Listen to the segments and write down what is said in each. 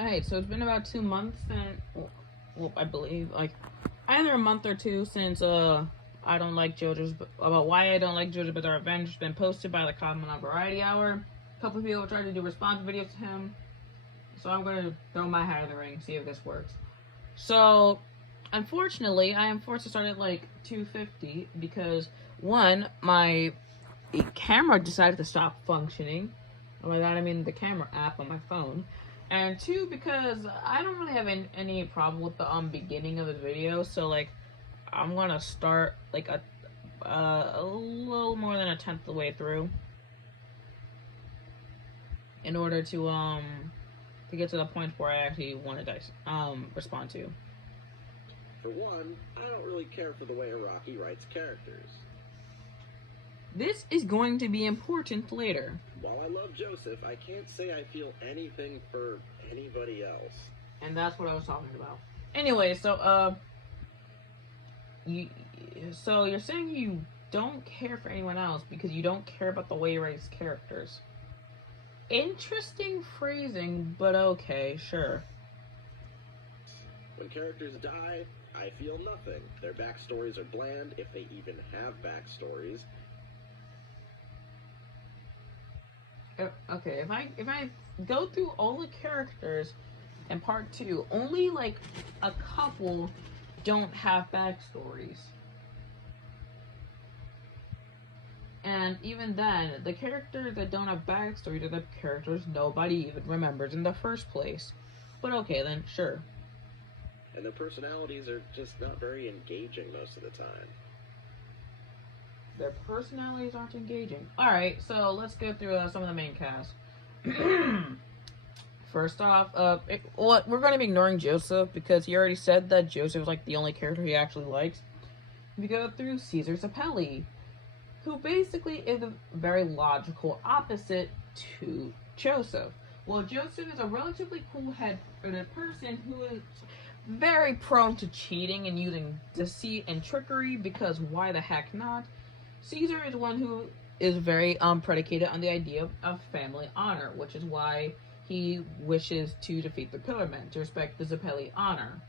Alright, so it's been about 2 months and, well, I believe, like, either a month or two since, I don't like Jojo's, about why I don't like Jojo Bizarre Adventure has been posted by the Cosmonaut Variety Hour. A couple of people tried to do response videos to him, so I'm gonna throw my hat in the ring, see if this works. So, unfortunately, I am forced to start at, like, 250 because, one, my camera decided to stop functioning. By that I mean the camera app on my phone. And two, because I don't really have any problem with the beginning of the video, so like I'm gonna start like a little more than a tenth of the way through in order to get to the point where I actually want to respond to. For one, I don't really care for the way Iraqi writes characters. This is going to be important later. While I love Joseph, I can't say I feel anything for anybody else. And that's what I was talking about. Anyway, so you're saying you don't care for anyone else because you don't care about the way he writes characters. Interesting phrasing, but okay, sure. When characters die, I feel nothing. Their backstories are bland, if they even have backstories. Okay, if I go through all the characters in part 2, only like a couple don't have backstories. And even then, the characters that don't have backstories are the characters nobody even remembers in the first place. But okay then, sure. And their personalities are just not very engaging most of the time. Their personalities aren't engaging. Alright, so let's go through some of the main cast. First off, we're going to be ignoring Joseph because he already said that Joseph is like the only character he actually likes. We go through Caesar Zappelli, who basically is a very logical opposite to Joseph. Well, Joseph is a relatively cool-headed person who is very prone to cheating and using deceit and trickery because why the heck not? Caesar is one who is very predicated on the idea of family honor, which is why he wishes to defeat the Pillar Men, to respect the Zappelli honor.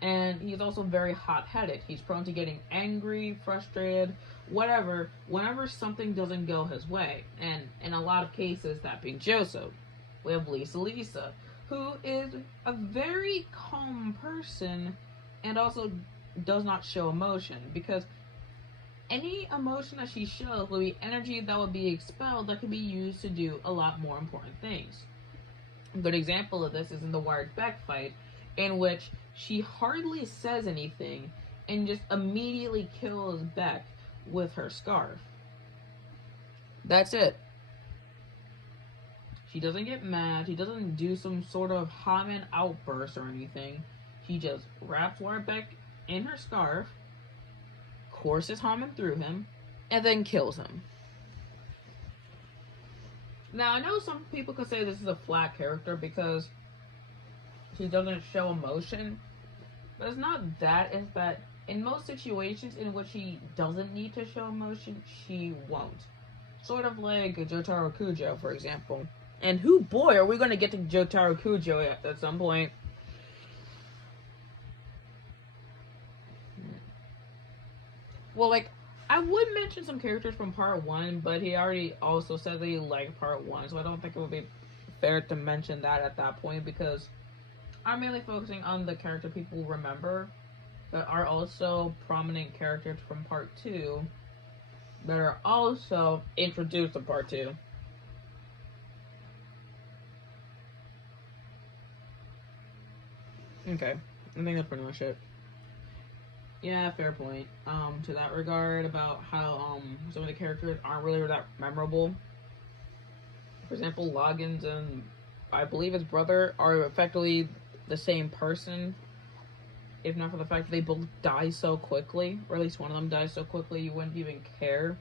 And he's also very hot-headed. He's prone to getting angry, frustrated, whatever, whenever something doesn't go his way. And in a lot of cases, that being Joseph. We have Lisa, who is a very calm person and also does not show emotion, because any emotion that she shows will be energy that will be expelled that can be used to do a lot more important things. A good example of this is in the Wired Beck fight, in which she hardly says anything and just immediately kills Beck with her scarf. That's it. She doesn't get mad. She doesn't do some sort of Haman outburst or anything. She just wraps Wired Beck in her scarf, courses Haman through him, and then kills him. Now, I know some people could say this is a flat character because she doesn't show emotion, but it's not that. It's that in most situations in which she doesn't need to show emotion, she won't. Sort of like Jotaro Kujo, for example. And boy, are we going to get to Jotaro Kujo at some point. Well, like, I would mention some characters from part 1, but he already also said that he liked part 1, so I don't think it would be fair to mention that at that point, because I'm mainly focusing on the character people remember that are also prominent characters from part 2 that are also introduced in part 2. Okay, I think that's pretty much it. Yeah, fair point. To that regard about how some of the characters aren't really that memorable. For example, Loggins and I believe his brother are effectively the same person, if not for the fact that they both die so quickly, or at least one of them dies so quickly you wouldn't even care.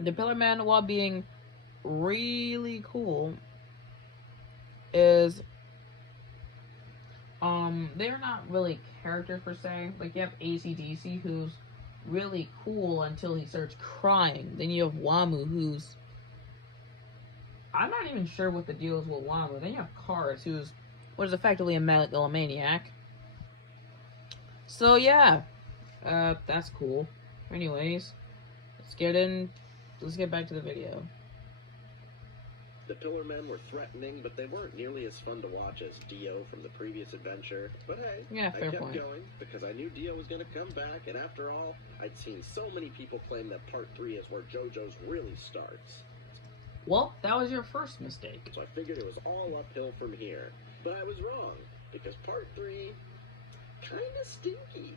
The Pillar Man, while being really cool, is they're not really characters per se. Like, you have AC/DC, who's really cool until he starts crying. Then you have Wamu, who's I'm not even sure what the deal is with Wanda. Then you have Cars, who's what is effectively a megalomaniac. So yeah, that's cool. Anyways, let's get in. Let's get back to the video. The Pillar Men were threatening, but they weren't nearly as fun to watch as Dio from the previous adventure. But hey, yeah, I kept going because I knew Dio was going to come back, and after all, I'd seen so many people claim that Part 3 is where JoJo's really starts. Well, that was your first mistake. So I figured it was all uphill from here. But I was wrong, because Part 3, kinda stinky.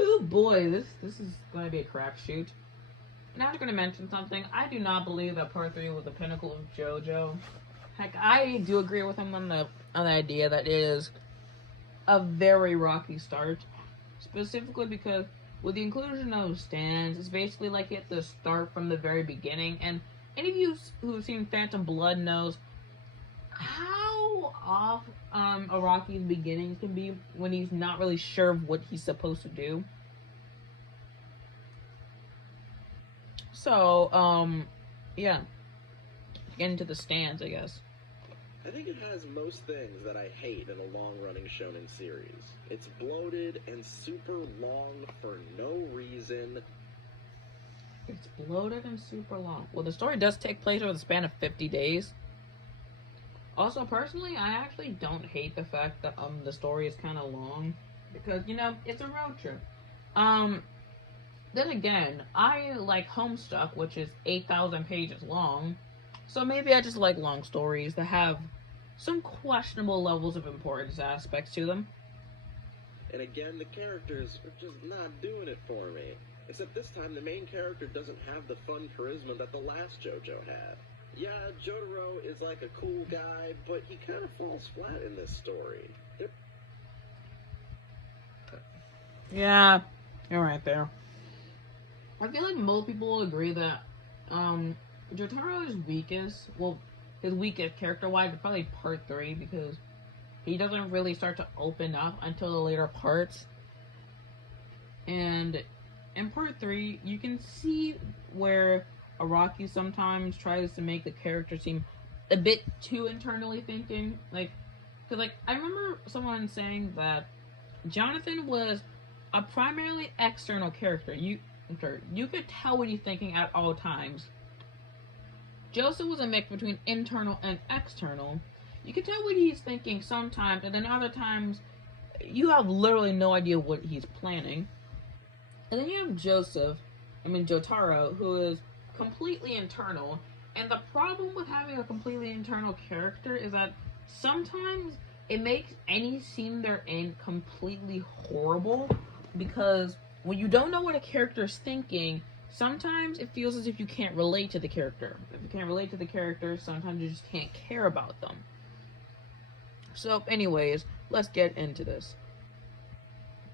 Oh boy, this is going to be a crapshoot. Now I'm going to mention something. I do not believe that Part 3 was the pinnacle of JoJo. Heck, I do agree with him on the idea that it is a very rocky start. Specifically because with the inclusion of stands, it's basically like you have to start from the very beginning. And any of you who've seen Phantom Blood knows how off Araki's beginnings can be when he's not really sure of what he's supposed to do. So, yeah. Get into the stands, I guess. I think it has most things that I hate in a long-running shonen series. It's bloated and super long for no reason. It's bloated and super long. Well, the story does take place over the span of 50 days. Also, personally, I actually don't hate the fact that the story is kind of long. Because, you know, it's a road trip. Then again, I like Homestuck, which is 8,000 pages long. So maybe I just like long stories that have some questionable levels of importance aspects to them. And again, the characters are just not doing it for me. Except this time, the main character doesn't have the fun charisma that the last JoJo had. Yeah, Jojo is like a cool guy, but he kind of falls flat in this story. Yeah, you're right there. I feel like most people will agree that Jotaro is weakest. Well, his weakest character-wise is probably Part 3 because he doesn't really start to open up until the later parts. And in Part 3, you can see where Araki sometimes tries to make the character seem a bit too internally thinking. Like, cause like I remember someone saying that Jonathan was a primarily external character. You could tell what he's thinking at all times. Joseph was a mix between internal and external. You can tell what he's thinking sometimes, and then other times you have literally no idea what he's planning. And then you have Jotaro, who is completely internal. And the problem with having a completely internal character is that sometimes it makes any scene they're in completely horrible, because when you don't know what a character is thinking, sometimes it feels as if you can't relate to the character. If you can't relate to the character, sometimes you just can't care about them. So, anyways, let's get into this.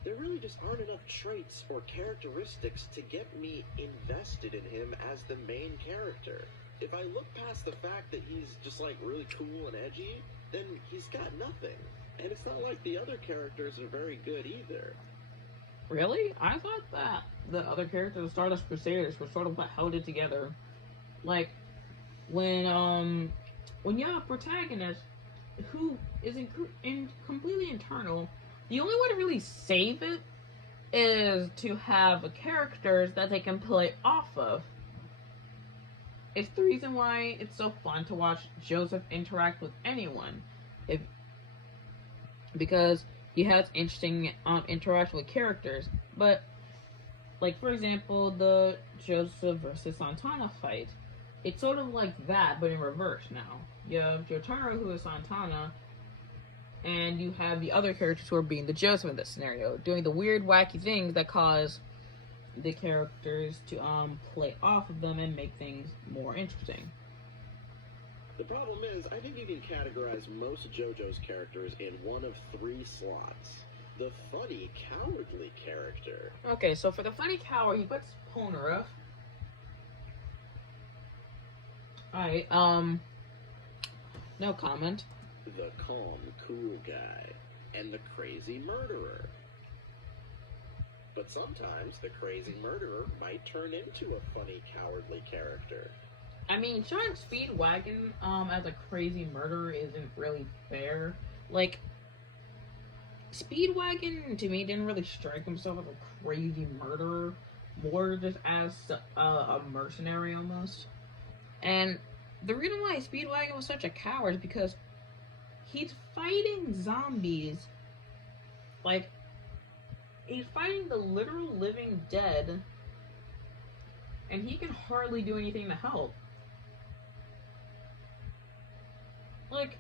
There really just aren't enough traits or characteristics to get me invested in him as the main character. If I look past the fact that he's just like really cool and edgy, then he's got nothing. And it's not like the other characters are very good either. Really? I thought that the other characters of Stardust Crusaders were sort of what held it together. Like, when you have a protagonist who is completely internal, the only way to really save it is to have characters that they can play off of. It's the reason why it's so fun to watch Joseph interact with anyone. Because he has interesting interaction with characters. But, like, for example, the Joseph versus Santana fight, it's sort of like that, but in reverse now. You have Jotaro, who is Santana, and you have the other characters who are being the Joseph in this scenario, doing the weird, wacky things that cause the characters to play off of them and make things more interesting. The problem is, I think you can categorize most JoJo's characters in one of 3 slots. The funny, cowardly character. Okay, so for the funny coward, he puts Polnareff. Alright, no comment. The calm, cool guy. And the crazy murderer. But sometimes the crazy murderer might turn into a funny, cowardly character. I mean, showing Speedwagon as a crazy murderer isn't really fair. Like, Speedwagon to me didn't really strike himself as a crazy murderer, more just as a mercenary almost. And the reason why Speedwagon was such a coward is because he's fighting zombies. Like, he's fighting the literal living dead, and he can hardly do anything to help. Like,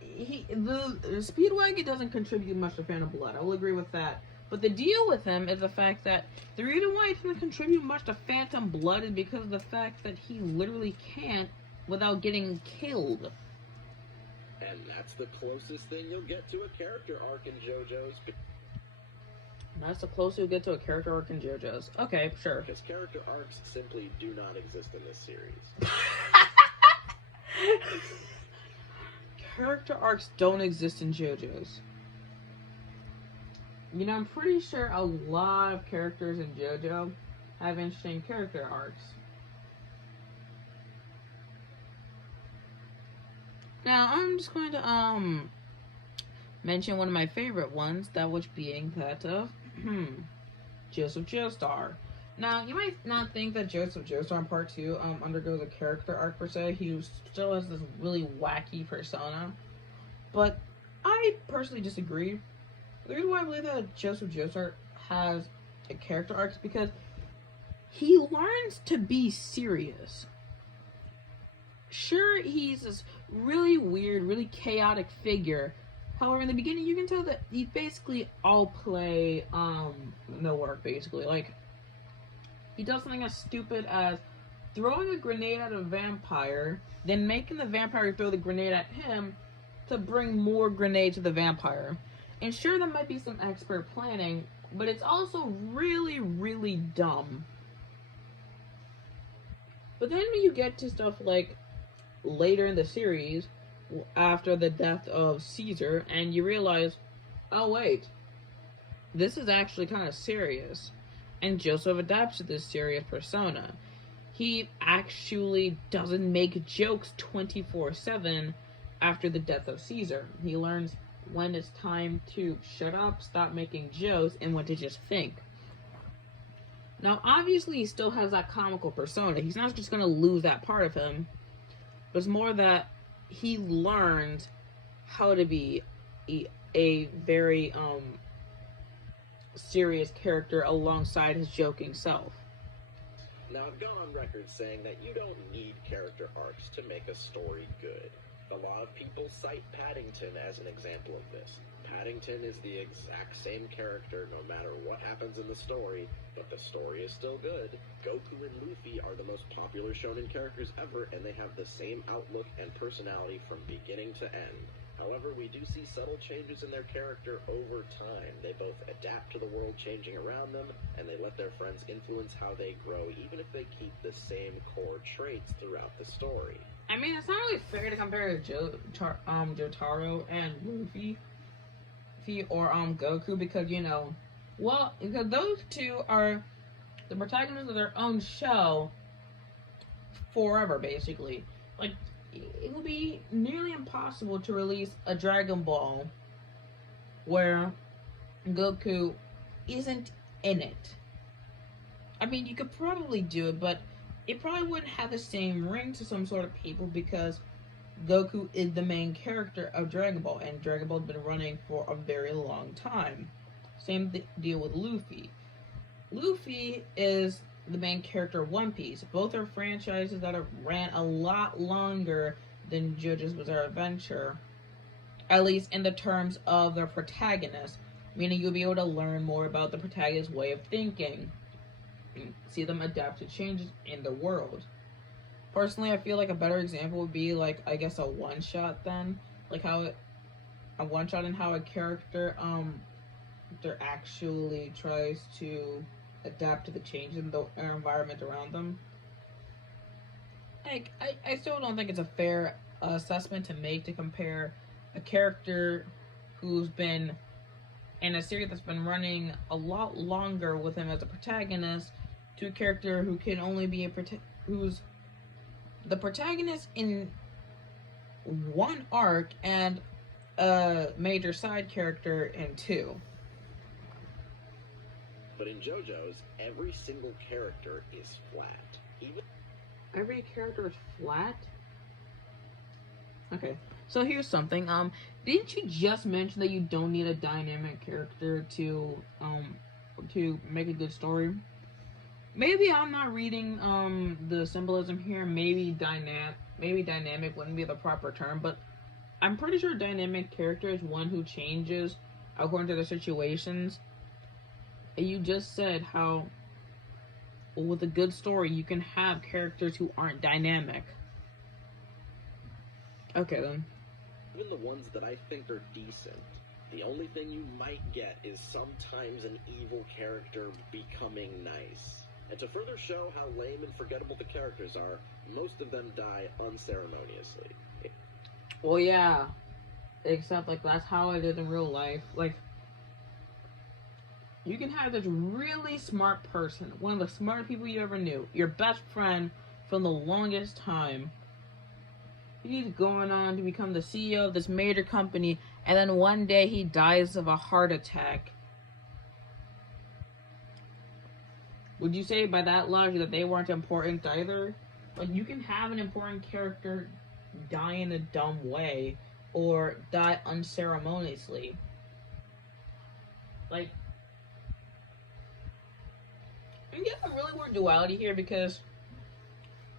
the Speedwagon doesn't contribute much to Phantom Blood. I will agree with that. But the deal with him is the fact that the reason why he doesn't contribute much to Phantom Blood is because of the fact that he literally can't without getting killed. And that's the closest thing you'll get to a character arc in JoJo's. That's the closest you'll get to a character arc in JoJo's. Okay, sure. Because character arcs simply do not exist in this series. Character arcs don't exist in JoJo's. You know, I'm pretty sure a lot of characters in JoJo have interesting character arcs. Now, I'm just going to mention one of my favorite ones, that which being that of Joseph Joestar. Now, you might not think that Joseph Joestar in Part 2 undergoes a character arc per se. He still has this really wacky persona. But I personally disagree. The reason why I believe that Joseph Joestar has a character arc is because he learns to be serious. Sure, he's this really weird, really chaotic figure. However, in the beginning, you can tell that he basically all play, no work, basically. Like, he does something as stupid as throwing a grenade at a vampire, then making the vampire throw the grenade at him to bring more grenades to the vampire. And sure, that might be some expert planning, but it's also really, really dumb. But then when you get to stuff like later in the series, after the death of Caesar, and you realize, oh wait, this is actually kind of serious. And Joseph adapts to this serious persona. He actually doesn't make jokes 24/7 after the death of Caesar. He learns when it's time to shut up, stop making jokes, and when to just think. Now, obviously, he still has that comical persona. He's not just going to lose that part of him. But it's more that he learned how to be a very serious character alongside his joking self. Now, I've gone on record saying that you don't need character arcs to make a story good. A lot of people cite Paddington as an example of this. Paddington is the exact same character no matter what happens in the story, but the story is still good. Goku and Luffy are the most popular shonen characters ever, and they have the same outlook and personality from beginning to end. However, we do see subtle changes in their character over time. They both adapt to the world changing around them, and they let their friends influence how they grow, even if they keep the same core traits throughout the story. I mean, it's not really fair to compare Jotaro and Luffy or Goku because, you know, well, because those two are the protagonists of their own show forever, basically. Like, it would be nearly impossible to release a Dragon Ball where Goku isn't in it. I mean, you could probably do it, but it probably wouldn't have the same ring to some sort of people because Goku is the main character of Dragon Ball, and Dragon Ball's been running for a very long time. Same deal with Luffy. Luffy is the main character of One Piece. Both are franchises that have ran a lot longer than JoJo's Bizarre Adventure, at least in the terms of their protagonist, meaning you'll be able to learn more about the protagonist's way of thinking, see them adapt to changes in the world. Personally, I feel like a better example would be, like, I guess a one-shot then. Like, how a one-shot and how a character, actually tries to adapt to the change in the environment around them. Like, I still don't think it's a fair assessment to make to compare a character who's been in a series that's been running a lot longer with him as a protagonist, to a character who can only be who's the protagonist in one arc and a major side character in two. But in JoJo's, every single character is flat. Even every character is flat? Okay. So here's something. Didn't you just mention that you don't need a dynamic character to make a good story? Maybe I'm not reading the symbolism here. Maybe dynamic wouldn't be the proper term, but I'm pretty sure dynamic character is one who changes according to the situations. And you just said how with a good story you can have characters who aren't dynamic. Okay then. Even the ones that I think are decent, the only thing you might get is sometimes an evil character becoming nice. And to further show how lame and forgettable the characters are, most of them die unceremoniously. Well, yeah. Except, like, that's how it is in real life. Like, you can have this really smart person, one of the smartest people you ever knew, your best friend from the longest time. He's going on to become the CEO of this major company, and then one day he dies of a heart attack. Would you say by that logic that they weren't important either? Like, you can have an important character die in a dumb way, or die unceremoniously. Like, you get a really weird duality here because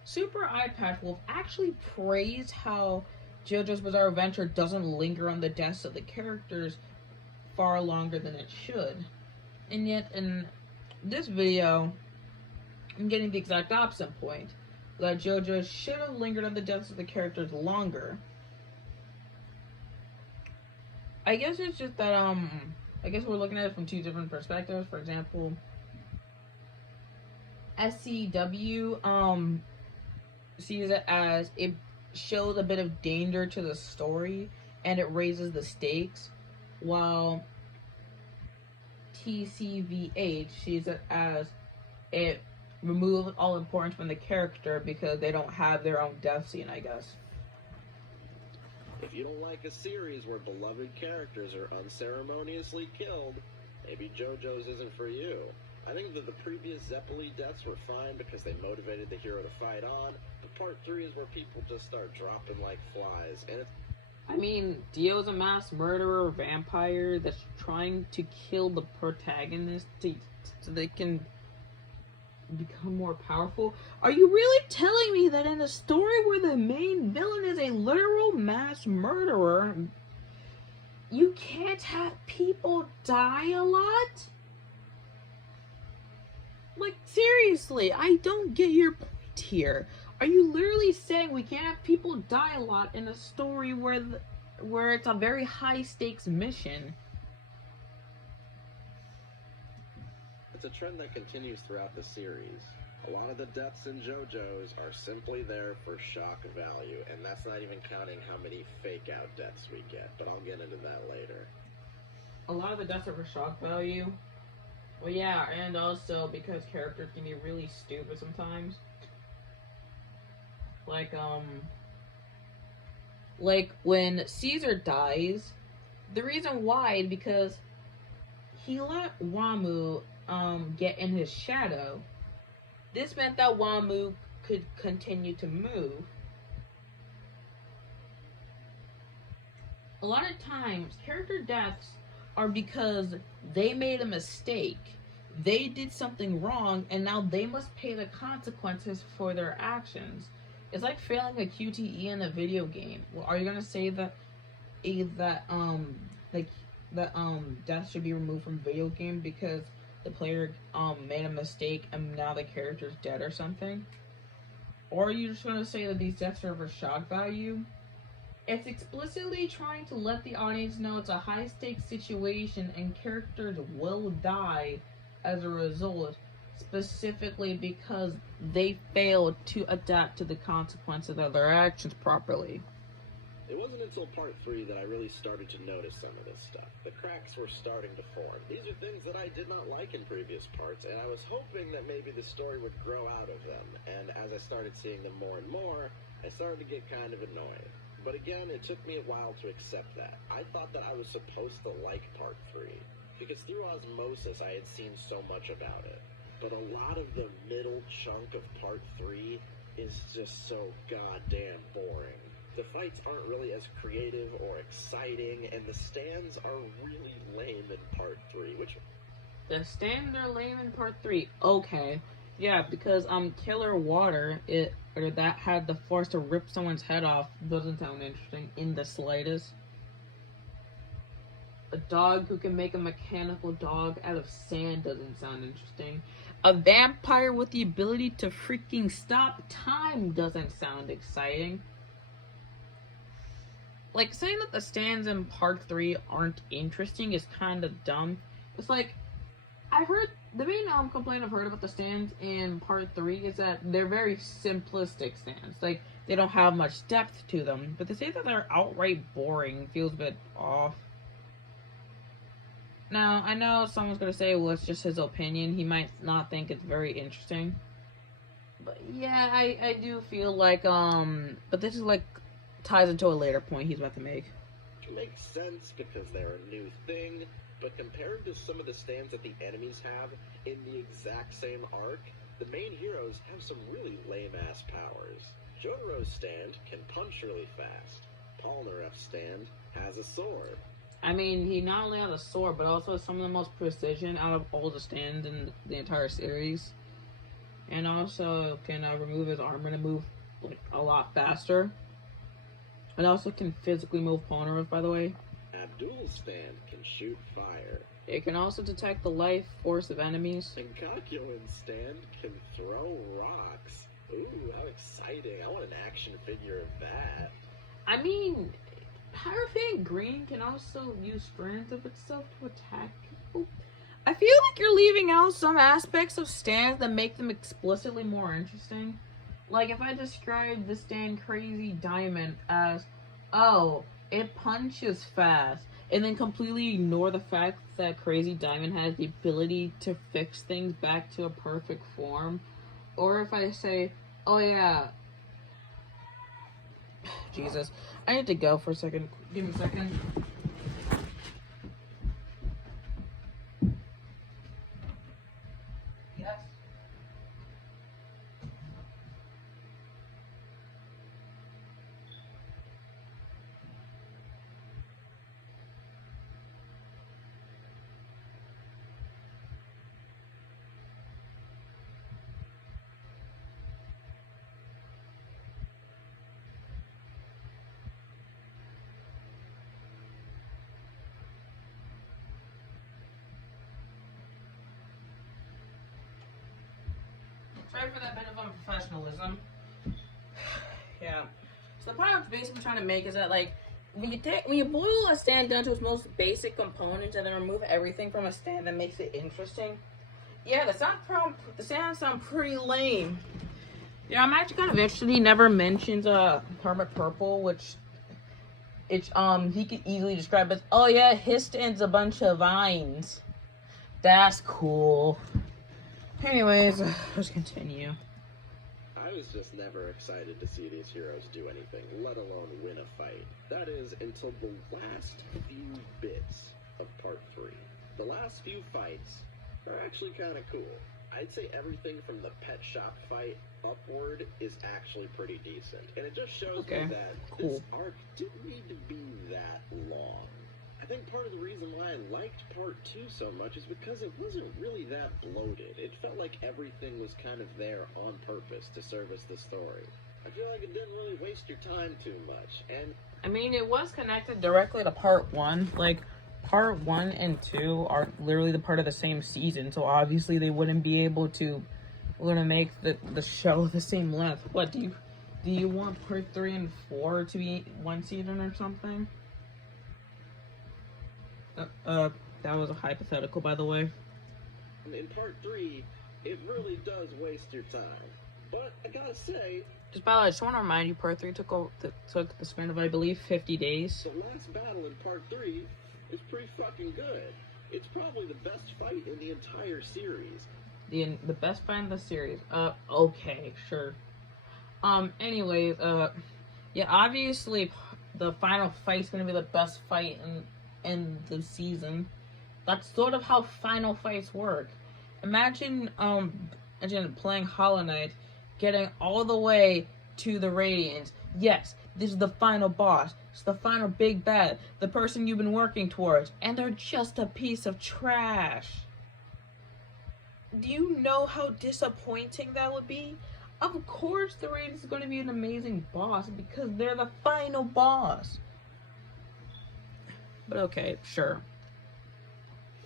Super Eye Patch Wolf actually praised how JoJo's Bizarre Adventure doesn't linger on the deaths of the characters far longer than it should. And yet, in this video, I'm getting the exact opposite point. That JoJo should have lingered on the deaths of the characters longer. I guess it's just that, I guess we're looking at it from two different perspectives. For example, SCW, sees it as it shows a bit of danger to the story and it raises the stakes, while TCVH sees it as it removes all importance from the character because they don't have their own death scene, I guess. If you don't like a series where beloved characters are unceremoniously killed, maybe JoJo's isn't for you. I think that the previous Zeppeli deaths were fine because they motivated the hero to fight on, but part 3 is where people just start dropping like flies, and it's... I mean, Dio's a mass murderer vampire that's trying to kill the protagonist so they can become more powerful. Are you really telling me that in a story where the main villain is a literal mass murderer, you can't have people die a lot? Like, seriously, I don't get your point here. Are you literally saying we can't have people die a lot in a story where it's a very high stakes mission? It's a trend that continues throughout the series. A lot of the deaths in JoJo's are simply there for shock value, and that's not even counting how many fake out deaths we get, but I'll get into that later. A lot of the deaths are for shock value? Well, yeah, and also because characters can be really stupid sometimes. Like when Caesar dies, the reason why is because he let Wamu get in his shadow. This meant that Wamu could continue to move. A lot of times, character deaths are because they made a mistake. They did something wrong, and now they must pay the consequences for their actions. It's like failing a QTE in a video game. Well, are you gonna say that death should be removed from video game because the player made a mistake and now the character's dead or something? Or are you just gonna say that these deaths are for shock value? It's explicitly trying to let the audience know it's a high-stakes situation and characters will die as a result, specifically because they failed to adapt to the consequences of their actions properly. It wasn't until part 3 that I really started to notice some of this stuff. The cracks were starting to form. These are things that I did not like in previous parts, and I was hoping that maybe the story would grow out of them. And as I started seeing them more and more, I started to get kind of annoyed. But again, it took me a while to accept that. I thought that I was supposed to like part 3, because through osmosis I had seen so much about it. But a lot of the middle chunk of part 3 is just so goddamn boring. The fights aren't really as creative or exciting, and the stands are really lame in part 3, which... The stands are lame in part 3. Okay. Yeah, because Killer Water, that had the force to rip someone's head off, doesn't sound interesting in the slightest. A dog who can make a mechanical dog out of sand doesn't sound interesting. A vampire with the ability to freaking stop time doesn't sound exciting. Like, saying that the stands in part 3 aren't interesting is kind of dumb. It's like, I heard, the main complaint I've heard about the stands in part 3 is that they're very simplistic stands. Like, they don't have much depth to them. But to say that they're outright boring feels a bit off. Now, I know someone's going to say, well, it's just his opinion. He might not think it's very interesting. But yeah, I do feel like, but this is like, ties into a later point he's about to make. Which makes sense because they're a new thing, but compared to some of the stands that the enemies have in the exact same arc, the main heroes have some really lame-ass powers. Jotaro's stand can punch really fast. Polnareff's stand has a sword. I mean, he not only has a sword, but also has some of the most precision out of all the stands in the entire series. And also can remove his armor to move like a lot faster. And also can physically move Polnareff, by the way. Abdul's stand can shoot fire. It can also detect the life force of enemies. And Kakyoin's stand can throw rocks. Ooh, how exciting. I want an action figure of that. I mean, Hierophant Green can also use strands of itself to attack people. I feel like you're leaving out some aspects of stands that make them explicitly more interesting. Like, if I describe the stand Crazy Diamond as, oh, it punches fast, and then completely ignore the fact that Crazy Diamond has the ability to fix things back to a perfect form. Or if I say, oh yeah, Jesus, I need to go for a second. Give me a second. Yes. Sorry for that bit of unprofessionalism. Yeah. So the point I was basically trying to make is that, like, when you boil a stand down to its most basic components and then remove everything from a stand that makes it interesting, yeah, the sounds sound pretty lame. Yeah, I'm actually kind of interested. He never mentions Hermit Purple, which he could easily describe as, oh yeah, his stand's a bunch of vines. That's cool. Anyways, let's continue. I was just never excited to see these heroes do anything, let alone win a fight. That is, until the last few bits of part 3. The last few fights are actually kind of cool. I'd say everything from the pet shop fight upward is actually pretty decent. And it just shows me that this arc didn't need to be that long. I think part of the reason why I liked part 2 so much is because it wasn't really that bloated. It felt like everything was kind of there on purpose to service the story. I feel like it didn't really waste your time too much, and... I mean, it was connected directly to part 1. Like, part 1 and 2 are literally the part of the same season, so obviously they wouldn't be able to make the show the same length. What, do you want part 3 and 4 to be one season or something? That was a hypothetical, by the way. In part 3, it really does waste your time. But I gotta say, Just by the way, I just want to remind you, Part 3 took the span of, I believe, 50 days. the last battle in Part 3 is pretty fucking good. It's probably the best fight in the entire series. The best fight in the series. Okay, sure. Anyways, yeah, obviously, the final fight's gonna be the best fight in the season. That's sort of how final fights work. Imagine playing Hollow Knight, getting all the way to the Radiance. Yes, this is the final boss. It's the final big bad, the person you've been working towards, and they're just a piece of trash. Do you know how disappointing that would be? Of course the Radiance is going to be an amazing boss because they're the final boss. But okay, sure.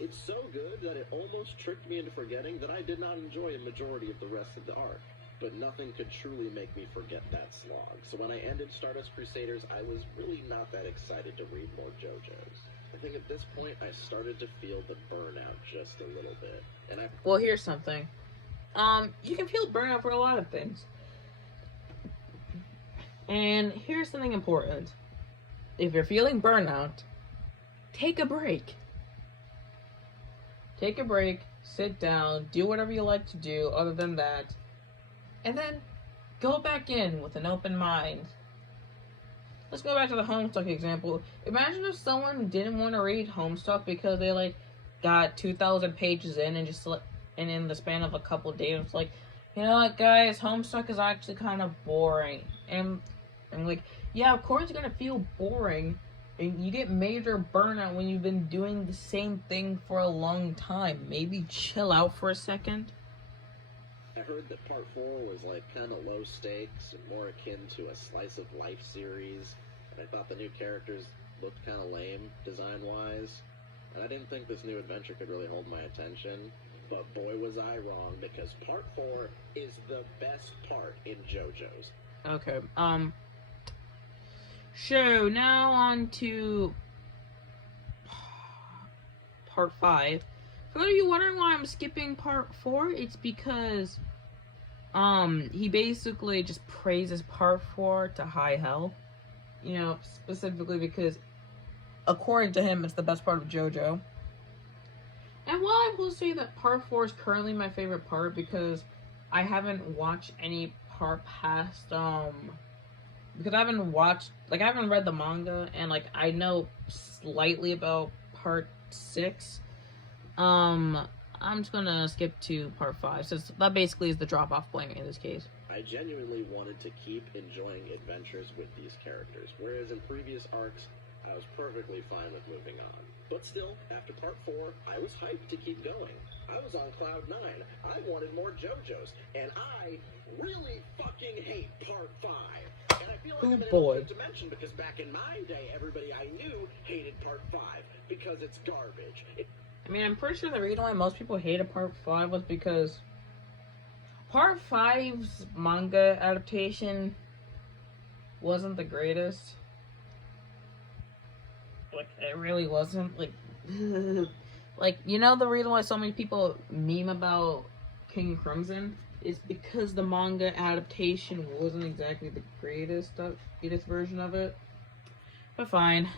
It's so good that it almost tricked me into forgetting that I did not enjoy a majority of the rest of the arc. But nothing could truly make me forget that slog. So when I ended Stardust Crusaders, I was really not that excited to read more JoJo's. I think at this point, I started to feel the burnout just a little bit. Well, here's something. You can feel burnout for a lot of things. And here's something important. If you're feeling burnout, take a break. Take a break, sit down, do whatever you like to do other than that, and then go back in with an open mind. Let's go back to the Homestuck example. Imagine if someone didn't want to read Homestuck because they got 2,000 pages in and and in the span of a couple days, it's like, you know what, guys, Homestuck is actually kind of boring. And yeah, of course you're gonna feel boring. And you get major burnout when you've been doing the same thing for a long time. Maybe chill out for a second. I heard that Part 4 was kind of low stakes and more akin to a slice of life series. And I thought the new characters looked kind of lame design-wise. And I didn't think this new adventure could really hold my attention. But boy was I wrong, because Part 4 is the best part in JoJo's. Okay, so now on to Part 5. For those of you wondering why I'm skipping Part 4, it's because he basically just praises Part 4 to high hell. You know, specifically because according to him it's the best part of JoJo. And while I will say that Part 4 is currently my favorite part because I haven't watched any part past because I haven't read the manga, and I know slightly about Part 6. I'm just gonna skip to Part 5, since that basically is the drop-off point in this case. I genuinely wanted to keep enjoying adventures with these characters, whereas in previous arcs, I was perfectly fine with moving on. But still, after Part 4, I was hyped to keep going. I was on Cloud 9. I wanted more JoJo's, and I really fucking hate Part 5. And I feel like I'm in a good dimension because back in my day, everybody I knew hated Part 5 because it's garbage. I mean, I'm pretty sure the reason why most people hated Part 5 was because Part 5's manga adaptation wasn't the greatest. It really wasn't. You know the reason why so many people meme about King Crimson is because the manga adaptation wasn't exactly the greatest version of it. But fine.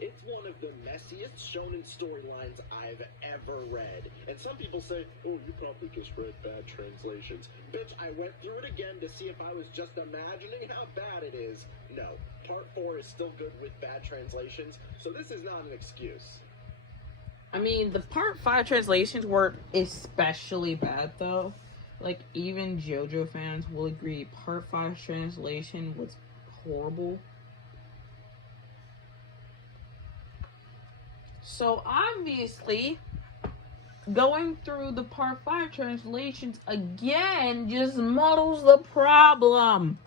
It's one of the messiest shonen storylines I've ever read. And some people say, oh, you probably just read bad translations. Bitch, I went through it again to see if I was just imagining how bad it is. No, Part 4 is still good with bad translations, so this is not an excuse. I mean, the Part 5 translations were especially bad, though. Even JoJo fans will agree, Part 5 translation was horrible. So, obviously, going through the Part 5 translations again just muddles the problem.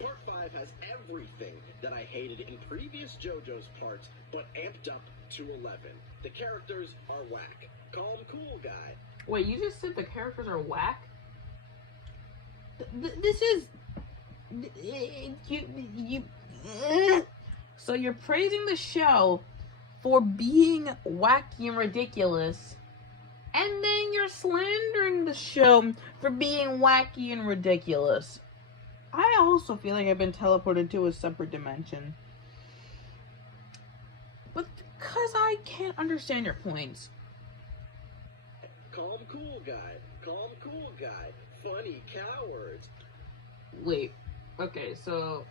Part 5 has everything that I hated in previous JoJo's parts, but amped up to 11. The characters are whack. Call him Cool Guy. Wait, you just said the characters are whack? This is... So you're praising the show for being wacky and ridiculous, And then you're slandering the show for being wacky and ridiculous. I also feel like I've been teleported to a separate dimension. But because I can't understand your points. Calm, cool guy. Calm, cool guy. Funny cowards. Wait. Okay, so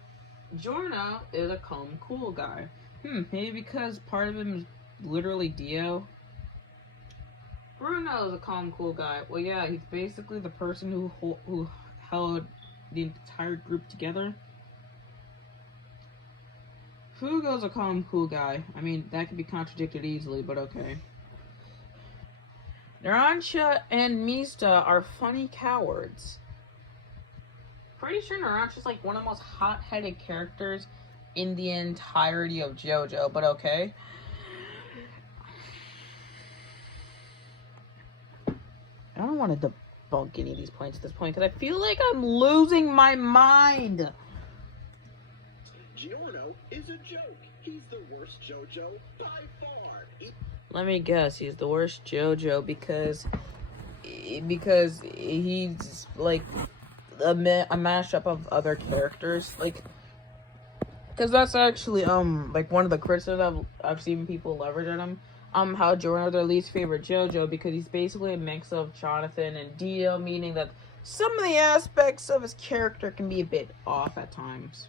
Jorno is a calm, cool guy. Maybe because part of him is literally Dio. Bruno is a calm, cool guy. Well, yeah, he's basically the person who held the entire group together. Fugo's a calm, cool guy. I mean, that can be contradicted easily, but okay. Narancia and Mista are funny cowards. Pretty sure Narancia's like one of the most hot-headed characters in the entirety of Jojo, but okay. I don't want to debunk any of these points at this point because I feel like I'm losing my mind. Giorno is a joke. He's the worst JoJo by far. Let me guess, he's the worst JoJo because he's like a mashup of other characters, like, because that's actually like one of the criticisms I've seen people leverage at him. How Jordan is their least favorite JoJo because he's basically a mix of Jonathan and Dio, meaning that some of the aspects of his character can be a bit off at times.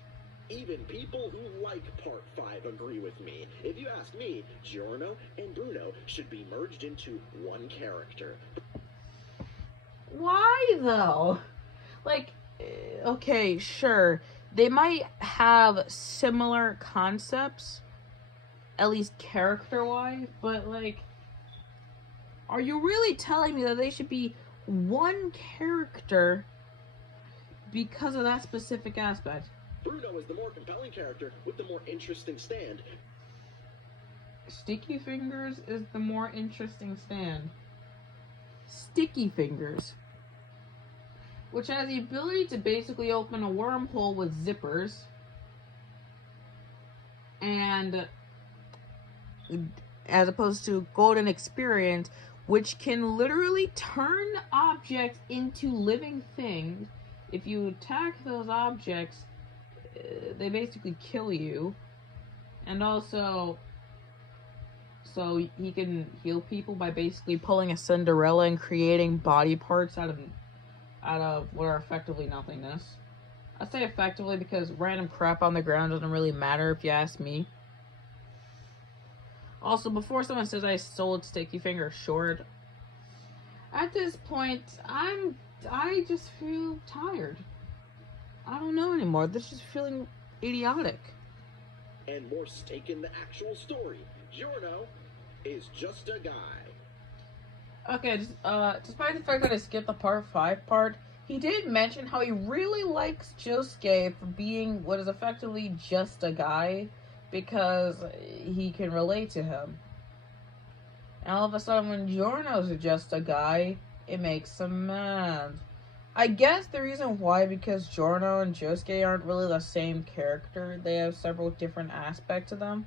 Even people who like Part 5 agree with me. If you ask me, Giorno and Bruno should be merged into one character. Why though? Like, okay, sure, they might have similar concepts, at least character-wise, but like, are you really telling me that they should be one character because of that specific aspect? Bruno is the more compelling character with the more interesting stand. Sticky Fingers is the more interesting stand. Sticky Fingers, which has the ability to basically open a wormhole with zippers, and as opposed to Golden Experience, which can literally turn objects into living things. If you attack those objects, they basically kill you. And also, so he can heal people by basically pulling a Cinderella and creating body parts out of what are effectively nothingness. I say effectively because random crap on the ground doesn't really matter if you ask me. Also, before someone says I sold Sticky Finger short, at this point, I just feel tired. I don't know anymore. This is feeling idiotic. And more stake in the actual story. Giorno is just a guy. Okay, despite the fact that I skipped the part 5 part, he did mention how he really likes Josuke for being what is effectively just a guy, because he can relate to him. And all of a sudden, when Giorno's just a guy, it makes him mad. I guess the reason why, because Giorno and Josuke aren't really the same character. They have several different aspects to them.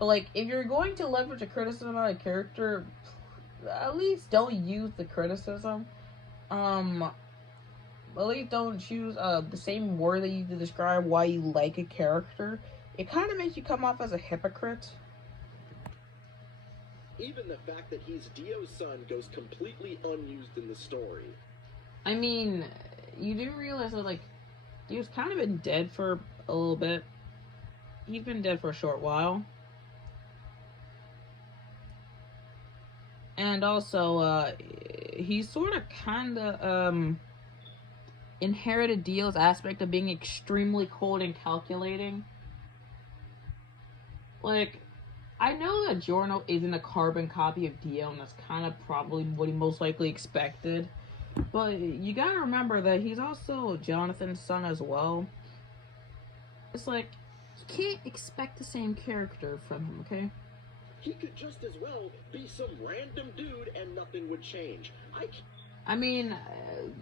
But, like, if you're going to leverage a criticism on a character, at least don't use the criticism. At least don't choose the same word that you use to describe why you like a character. It kind of makes you come off as a hypocrite. Even the fact that he's Dio's son goes completely unused in the story. I mean, you do realize that, like, Dio's kind of been dead for a little bit. He's been dead for a short while. And also, he sort of kind of, inherited Dio's aspect of being extremely cold and calculating. Like, I know that Giorno isn't a carbon copy of Dio, and that's kind of probably what he most likely expected. But you gotta remember that he's also Jonathan's son as well. It's like, you can't expect the same character from him, okay? He could just as well be some random dude and nothing would change. I mean,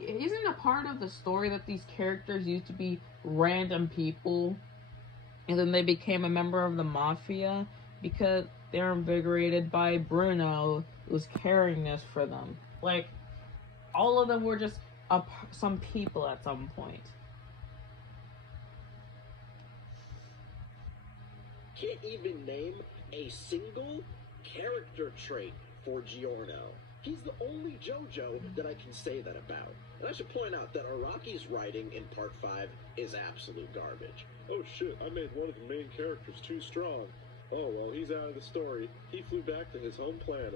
isn't a part of the story that these characters used to be random people, and then they became a member of the Mafia because they were invigorated by Bruno, whose caringness for them. Like, all of them were just some people at some point. Can't even name a single character trait for Giorno. He's the only Jojo that I can say that about. And I should point out that Araki's writing in Part 5 is absolute garbage. Oh shit, I made one of the main characters too strong. Oh well, he's out of the story. He flew back to his home planet.